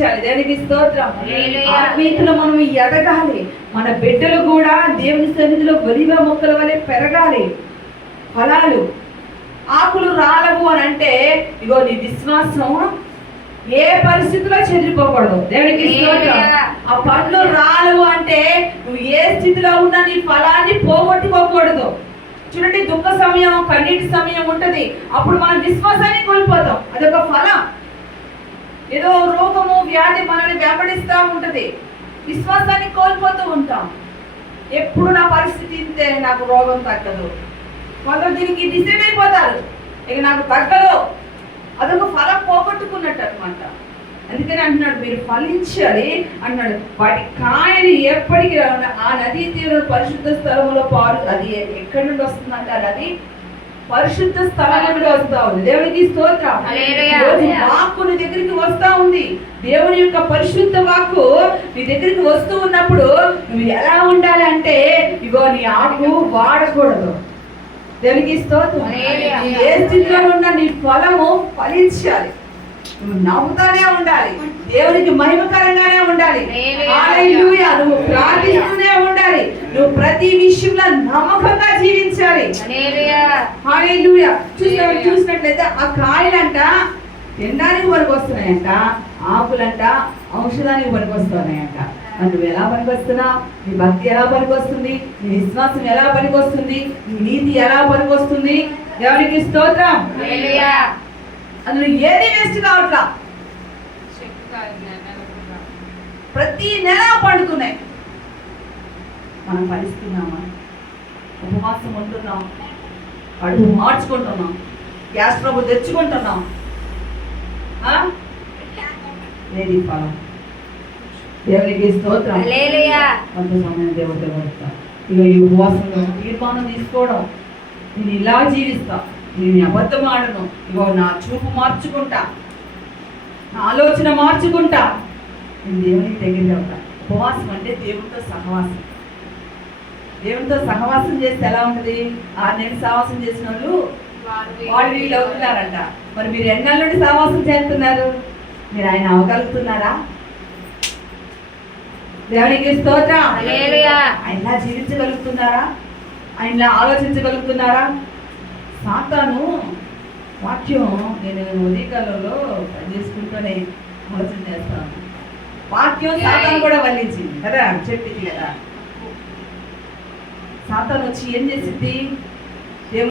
ఫలించాలి దేనికి స్తోత్రం. ఆత్మీయతలో మనం ఎదగాలి. మన బిడ్డలు కూడా దేవుని సన్నిధిలో ఒలివ మొక్కల వలె పెరగాలి. ఫలాలు ఆకులు రాలవు అని అంటే ఇగో నీ విశ్వాసం ఏ పరిస్థితిలో చెదిరిపోకూడదు. దేవునికి. ఆ పండ్లు రాలవు అంటే నువ్వు ఏ స్థితిలో ఉన్నా నీ ఫలాన్ని పోగొట్టుకోకూడదు. చూడండి దుఃఖ సమయం కన్నీటి సమయం ఉంటది. అప్పుడు మనం విశ్వాసాన్ని కోల్పోతాం అదొక ఫలం ఏదో రోగము వ్యాధి మనల్ని వెంబడిస్తూ ఉంటుంది. విశ్వాసాన్ని కోల్పోతూ ఉంటాం. ఎప్పుడు నా పరిస్థితి ఇంతే నాకు రోగం తగ్గదు. కొందరు దీనికి డిసైడ్ అయిపోతారు ఇక నాకు తగ్గదు. అదొక ఫలం పోగొట్టుకున్నట్టు అనమాట అందుకని అంటున్నాడు మీరు ఫలించాలి అన్నాడు వాటి కాయని ఎప్పటికి ఆ నదీ తీరు పరిశుద్ధ స్థలంలో పాలు అది ఎక్కడి నుండి వస్తుంది నది పరిశుద్ధ స్థలం నుండి వస్తా ఉంది దేవునికి స్తోత్రం వాక్కు నీ దగ్గరికి వస్తా ఉంది. దేవుని యొక్క పరిశుద్ధ వాక్కు నీ దగ్గరికి వస్తూ ఉన్నప్పుడు నువ్వు ఎలా ఉండాలి అంటే ఇగో నీ ఆకు వాడకూడదు. దేవునికి స్తోత్రం. ఏ స్థితిలో ఉన్న నీ ఫలము ఫలించాలి. నువ్వు నవ్వుతానే ఉండాలి. దేవునికి మహిమకరంగానే ఉండాలి. నువ్వు ప్రార్థిస్తూనే ఉండాలి నువ్వు ప్రతి విషయంలో నమ్మకంగా జీవించాలి. చూసినట్లయితే ఆ కాయలంట తినడానికి పనికి వస్తున్నాయంట ఆకులంట ఔషధానికి పనికి వస్తున్నాయంట నువ్వు ఎలా పనికి వస్తున్నావు నీ భక్తి ఎలా పనికి వస్తుంది నీ విశ్వాసం ఎలా పనికి వస్తుంది నీ నీతి ఎలా పనికి వస్తుంది దేవునికి స్తోత్రం. అందులో ఏది వేస్ట్ కావట్లా? ప్రతి నెల పండుతున్నాయి. మనం ఫలిస్తున్నామా? ఉపవాసం ఉంటున్నాం. అడుగు మార్చుకుంటున్నాం. Gas trouble తెచ్చుకుంటున్నాం? ఏది ఫలం. దేవునికి స్తోత్రం. కొంత సమయం దేవుడితో గడుపుతా. ఇక ఈ ఉపవాసంలో తీర్మానం తీసుకోవడం. నేను ఇలా జీవిస్తా. నేను అబద్ధం ఆడను. ఇగో నా చూపు మార్చుకుంటా. నా ఆలోచన మార్చుకుంటా. నేను దేవునికి దగ్గర ఉపవాసం అంటే దేవునితో సహవాసం. దేవునితో సహవాసం చేస్తే ఎలా ఉంటుంది? ఆరు నెలలు సహవాసం చేసిన వాళ్ళు వాళ్ళు వీళ్ళు అవుతున్నారంట. మరి మీరు ఎన్నాళ్ళ నుండి సహవాసం చేస్తున్నారు? మీరు ఆయన అవగలుగుతున్నారా? దేవునికి స్తోత్రం. ఆయనలా జీవించగలుగుతున్నారా? ఆయనలా ఆలోచించగలుగుతున్నారా? సాతాను వాక్యం నేను ఉదయకాలంలో చేసుకుంటూనే ఆలోచన చేస్తాను. వాక్యం సాతాను కూడా వల్లించింది. కదా? చెప్పింది కదా? సాతాన్ వచ్చి ఏం చేసింది